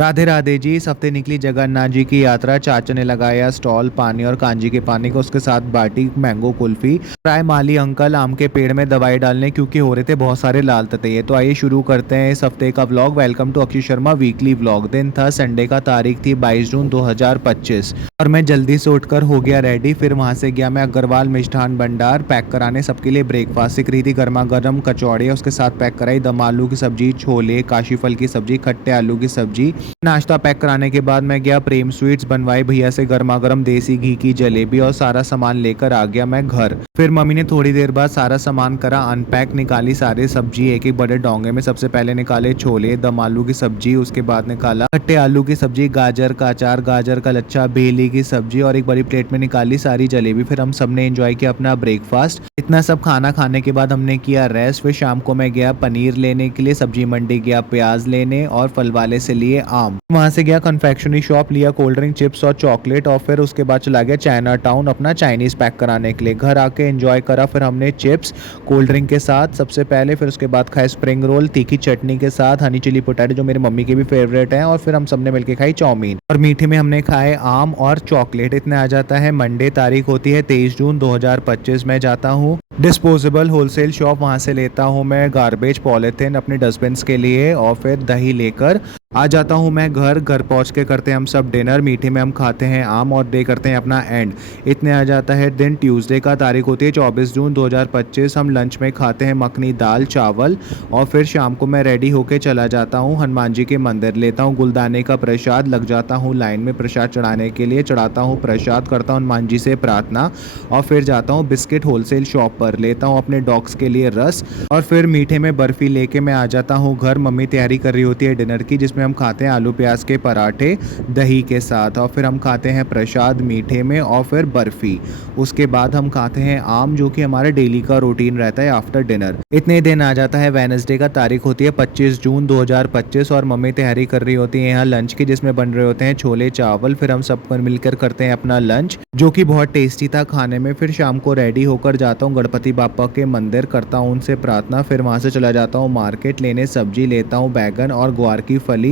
राधे राधे जी। इस हफ्ते निकली जगन्नाथ जी की यात्रा। चाचा ने लगाया स्टॉल पानी और कांजी के पानी को, उसके साथ बाटी मैंगो कुल्फी। प्राय माली अंकल आम के पेड़ में दवाई डालने क्योंकि हो रहे थे बहुत सारे लाल ततैये। तो आइए शुरू करते हैं इस हफ्ते का vlog. Welcome to Akshay Sharma weekly vlog. दिन था संडे का, तारीख थी 22 जून 2025 और मैं जल्दी से उठकर हो गया रेडी। फिर वहां से गया मैं अग्रवाल मिष्ठान भंडार पैक कराने सबके लिए ब्रेकफास्ट। सीख रही थी गर्मा गर्म कचौड़े, उसके साथ पैक कराई दम आलू की सब्जी, छोले, काशी फल की सब्जी, खट्टे आलू की सब्जी। नाश्ता पैक कराने के बाद मैं गया प्रेम स्वीट्स, बनवाई भैया से गर्मा गर्म देसी घी की जलेबी और सारा सामान लेकर आ गया मैं घर। फिर मम्मी ने थोड़ी देर बाद सारा सामान करा अनपैक, निकाली सारे सब्जी एक एक बड़े डोंगे में। सबसे पहले निकाले छोले, दम आलू की सब्जी, उसके बाद निकाला खट्टे आलू की सब्जी, गाजर का अचार, गाजर का लच्छा, बेली की सब्जी और एक बड़ी प्लेट में निकाली सारी जलेबी। फिर हम सब ने एंजॉय किया अपना ब्रेकफास्ट। इतना सब खाना खाने के बाद हमने किया रेस्ट। फिर शाम को मैं गया पनीर लेने के लिए, सब्जी मंडी गया प्याज लेने और फल वाले से लिए आम। वहां से गया कन्फेक्शनरी शॉप, लिया कोल्ड ड्रिंक, चिप्स और चॉकलेट और फिर उसके बाद चला गया चाइना टाउन अपना चाइनीज पैक कराने के लिए। घर आके एंजॉय करा। फिर हमने चिप्स कोल्ड ड्रिंक के साथ सबसे पहले, फिर उसके बाद खाए स्प्रिंग रोल तीखी चटनी के साथ, हनी चिली पोटैटो जो मेरी मम्मी के भी फेवरेट है, और फिर हम सबने मिलकर खाई चाउमीन। और मीठे में हमने खाए आम और चॉकलेट। इतने आ जाता है मंडे, तारीख होती है 23 जून 2025। मैं जाता हूँ डिस्पोजेबल होलसेल शॉप, वहां से लेता हूँ मैं गार्बेज पॉलिथीन अपने डस्टबिन के लिए और फिर दही लेकर आ जाता हूँ मैं घर। घर पहुँच के करते हैं हम सब डिनर। मीठे में हम खाते हैं आम और डे करते हैं अपना एंड। इतने आ जाता है दिन ट्यूसडे का, तारीख होती है 24 जून 2025। हम लंच में खाते हैं मखनी दाल चावल और फिर शाम को मैं रेडी होके चला जाता हूँ हनुमान जी के मंदिर। लेता हूँ गुलदाने का प्रसाद, लग जाता हूँ लाइन में प्रसाद चढ़ाने के लिए, चढ़ाता हूँ प्रसाद, करता हूँ हनुमान जी से प्रार्थना और फिर जाता हूँ बिस्किट होलसेल शॉप पर, लेता हूँ अपने डॉग्स के लिए रस और फिर मीठे में बर्फी लेके मैं आ जाता हूँ घर। मम्मी तैयारी कर रही होती है डिनर की, जिसमें हम खाते हैं आलू प्याज के पराठे दही के साथ और फिर हम खाते हैं प्रसाद मीठे में और फिर बर्फी। उसके बाद हम खाते हैं आम, जो कि हमारा डेली का रूटीन रहता है आफ्टर डिनर। इतने दिन आ जाता है वेडनेसडे का, तारीख होती है 25 जून 2025 और मम्मी तैयारी कर रही होती है यहाँ लंच की, जिसमें बन रहे होते हैं छोले चावल। फिर हम सब मिलकर करते हैं अपना लंच, जो कि बहुत टेस्टी था खाने में। फिर शाम को रेडी होकर जाता हूँ गणपति बापा के मंदिर, करता हूँ उनसे प्रार्थना। फिर वहाँ से चला जाता हूँ मार्केट लेने सब्जी, लेता हूँ बैगन और ग्वार की फली।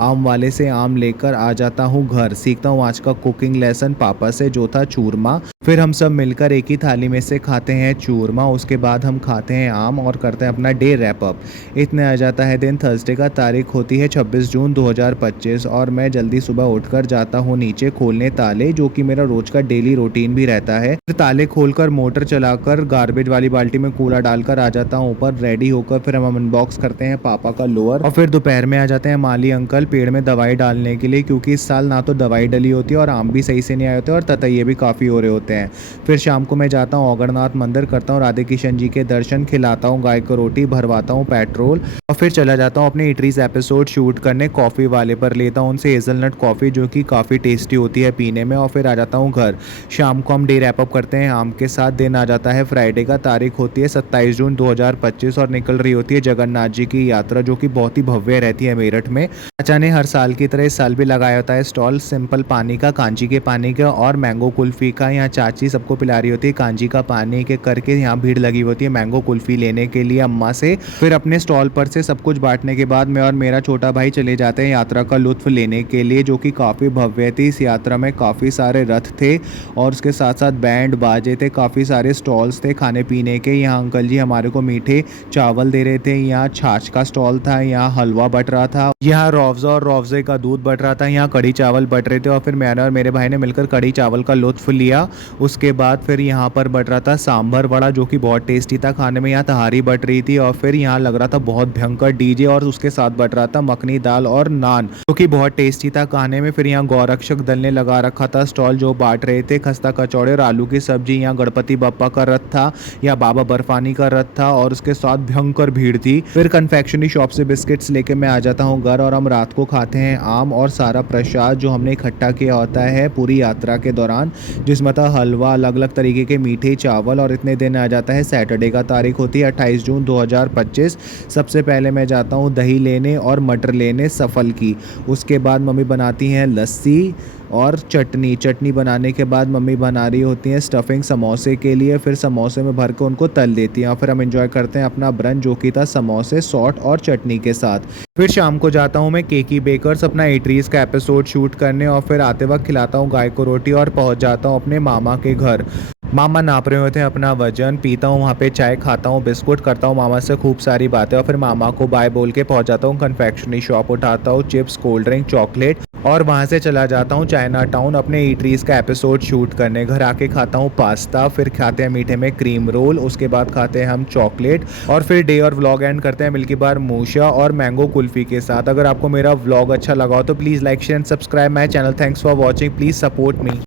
आम वाले से आम लेकर आ जाता हूँ घर। सीखता हूँ आज का कुकिंग लेसन पापा से, जो था चूरमा। फिर हम सब मिलकर एक ही थाली में से खाते हैं चूरमा। उसके बाद हम खाते हैं आम और करते हैं अपना डे रैप अप। इतने आ जाता है दिन थर्सडे का, तारीख होती है 26 जून 2025 और मैं जल्दी सुबह उठकर जाता हूँ नीचे खोलने ताले, जो कि मेरा रोज का डेली रूटीन भी रहता है। फिर ताले खोलकर मोटर चलाकर गार्बेज वाली बाल्टी में कूड़ा डालकर आ जाता हूँ ऊपर। रेडी होकर फिर हम अनबॉक्स करते हैं पापा का लोअर और फिर दोपहर में आ जाते हैं माली अंकल पेड़ में दवाई डालने के लिए, क्योंकि इस साल ना तो दवाई डली होती है और आम भी सही से नहीं आए होते और ततैये भी काफ़ी हो रहे होते हैं। फिर शाम को मैं जाता हूँ औगरनाथ मंदिर, करता हूँ राधे किशन जी के दर्शन, खिलाता हूँ गाय को रोटी, भरवाता हूँ पेट्रोल और फिर चला जाता हूँ अपने इटरीज एपिसोड शूट करने कॉफ़ी वाले पर। लेता हूँ उनसे हेज़लनट कॉफ़ी, जो कि काफ़ी टेस्टी होती है पीने में, और फिर आ जाता हूँ घर। शाम को हम डे रैप अप करते हैं आम के साथ। दिन आ जाता है फ्राइडे का, तारीख होती है 27 जून 2025 और निकल रही होती है जगन्नाथ जी की यात्रा, जो कि बहुत ही भव्य रहती है मेरठ में। चाचा ने हर साल की तरह इस साल भी लगाया होता है स्टॉल सिंपल पानी का, कांजी के पानी का और मैंगो कुल्फी का। यहाँ चाची सबको पिला रही होती है कांजी का पानी के करके। यहाँ भीड़ लगी होती है मैंगो कुल्फी लेने के लिए अम्मा से। फिर अपने स्टॉल पर से सब कुछ बांटने के बाद मैं और मेरा छोटा भाई चले जाते हैं यात्रा का लुत्फ लेने के लिए, जो कि काफ़ी भव्य थी। इस यात्रा में काफ़ी सारे रथ थे और उसके साथ साथ बैंड बाजे थे, काफ़ी सारे स्टॉल्स थे खाने पीने के। यहाँ अंकल जी हमारे को मीठे चावल दे रहे थे, यहाँ छाछ का स्टॉल था, यहाँ हलवा बट रहा था, यहाँ रौफ़ज़ा और रौफ़ज़े का दूध बट रहा था, यहाँ कढ़ी चावल बट रहे थे और फिर मैंने और मेरे भाई ने मिलकर कढ़ी चावल का लुत्फ लिया। उसके बाद फिर यहाँ पर बट रहा था सांभर वड़ा, जो कि बहुत टेस्टी था खाने में। यहाँ तहारी बट रही थी और फिर यहाँ लग रहा था बहुत भयंकर डीजे और उसके साथ बट रहा था मखनी दाल और नान, जो कि बहुत टेस्टी था खाने में। फिर यहाँ गौरक्षक दल ने लगा रखा था स्टॉल, जो बांट रहे थे खस्ता कचौड़े और आलू की सब्जी। यहाँ गणपति बप्पा का रथ था, या बाबा बर्फानी का रथ था और उसके साथ भयंकर भीड़ थी। फिर कन्फेक्शनरी शॉप से बिस्किट्स लेके मैं आ जाता हूँ घर और हम रात को खाते हैं आम और सारा प्रसाद जो हमने इकट्ठा किया होता है पूरी यात्रा के दौरान, जिसमें था हलवा, अलग अलग तरीके के मीठे चावल। और इतने दिन आ जाता है सैटरडे का, तारीख होती है 28 जून 2025। सबसे पहले मैं जाता हूँ दही लेने और मटर लेने सफल की। उसके बाद मम्मी बनाती हैं लस्सी और चटनी बनाने के बाद मम्मी बना रही होती हैं स्टफिंग समोसे के लिए, फिर समोसे में भर के उनको तल देती हैं और फिर हम एंजॉय करते हैं अपना ब्रंच जो कि था समोसे सॉट और चटनी के साथ। फिर शाम को जाता हूँ मैं केकी बेकर्स अपना ईटरीज का एपिसोड शूट करने और फिर आते वक्त खिलाता हूँ गाय को रोटी और पहुँच जाता हूँ अपने मामा के घर। मामा नाप रहे होते हैं अपना वजन, पीता हूँ वहाँ पे चाय, खाता हूँ बिस्कुट, करता हूँ मामा से खूब सारी बातें और फिर मामा को बाय बोल के पहुँच जाता हूँ कन्फेक्शनरी शॉप, उठाता हूँ चिप्स, कोल्ड ड्रिंक, चॉकलेट और वहाँ से चला जाता हूँ चाइना टाउन अपने ईटरीज का एपिसोड शूट करने। घर आके खाता हूँ पास्ता, फिर खाते हैं मीठे में क्रीम रोल, उसके बाद खाते हैं हम चॉकलेट और फिर डे और व्लॉग एंड करते हैं मिल्की बार मूशा और मैंगो कुल्फ़ी के साथ। अगर आपको मेरा व्लॉग अच्छा लगा हो तो please like share and subscribe my channel. Thanks for watching, please support me.